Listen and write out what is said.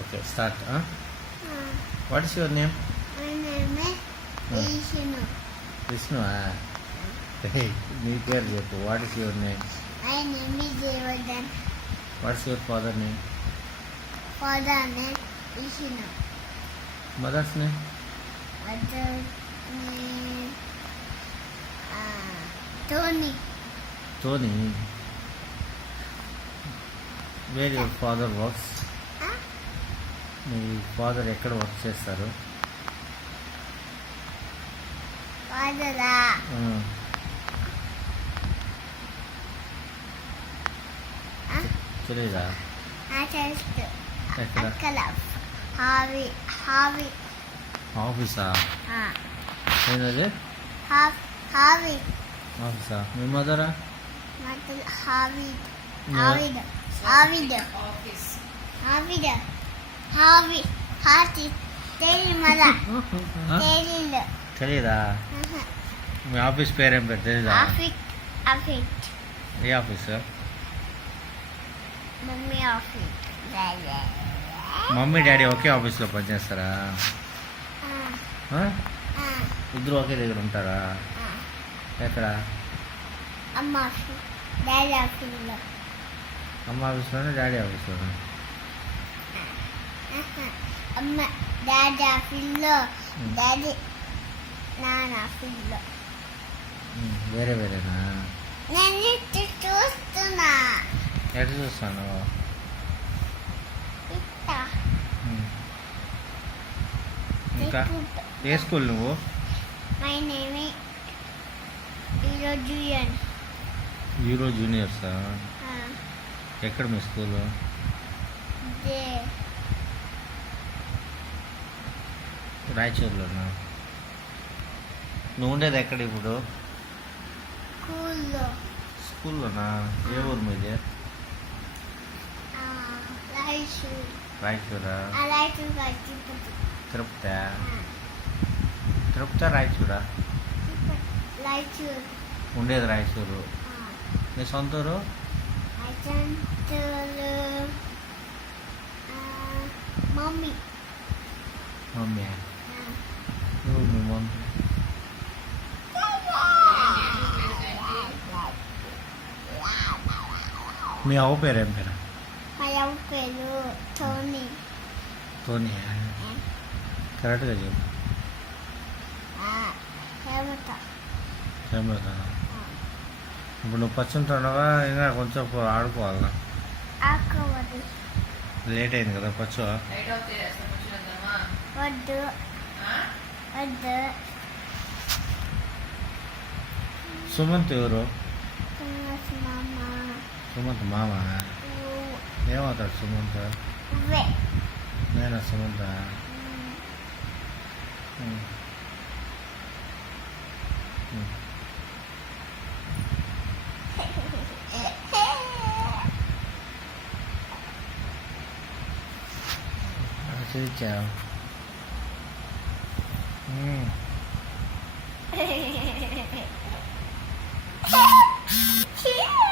Okay, start. What is your name? My name is Vishnu. Vishnu. Hey, నీ పేరు చెప్పు. What is your name? My name is Devardhan. What's your father name? Father name Vishnu. Mother's name? Mother name Tony. Tony. Where your father works? Me father ఎక్కడ work చేస్తారు? Father తెలీదా? ఎక్కడ? Harvey. ఆఫీసా? ఏంటది? Harvey. ఆఫీసా? మీ మదరా? Mother Harvey. తెలీదా? మీ office పేరేం పేరు తెలీదా? ఏ office? Mummy daddy ఒకే ఆఫీస్లో పనిచేస్తారా? ఇద్దరు ఒకే దగ్గర ఉంటారా? ఎక్కడ? అమ్మ ఆఫీస్లోనే డాడీ ఆఫీస్లోనే? అమ్మ డాడీ ఆఫీస్లో, డాడీ నాన్న ఆఫీస్లో. వేరే వేరేనా? నేను చూస్తున్నా. ఎటు చూస్తాను? ఇంకా ఏ స్కూల్ నువ్వు? మై నేమ్ యూరో జూనియర్సా? ఎక్కడ మీ స్కూల్? రాయచూరులోనా? నువ్వు ఉండేది ఎక్కడ ఇప్పుడు? స్కూల్లోనా? ఏ ఊరు మీది? రాయచూరా? తిరుపతి? రాయచూరా? ఉండేది రాయచూరు. నీ సొంత ఊరు? మమ్మీ. నువ్వు మీ మమ్మీ? మీ అవ్వ పేరు ఏం పేరు? మా అవ్వ పేరు టోనీ. టోనీ? కరెక్ట్గా చెప్పు. హేమలత. ఇప్పుడు నువ్వు పచ్చుంటున్నావా? ఇంకా కొంచెం ఆడుకోవాలా? లేట్ అయింది కదా పచ్చు. వద్దు. సుమంత్ ఎవరు? సుమంత్ మామ? ఏమవుతాడు సుమంత్? నేనా సుమంత్? చూచావు? Yeah.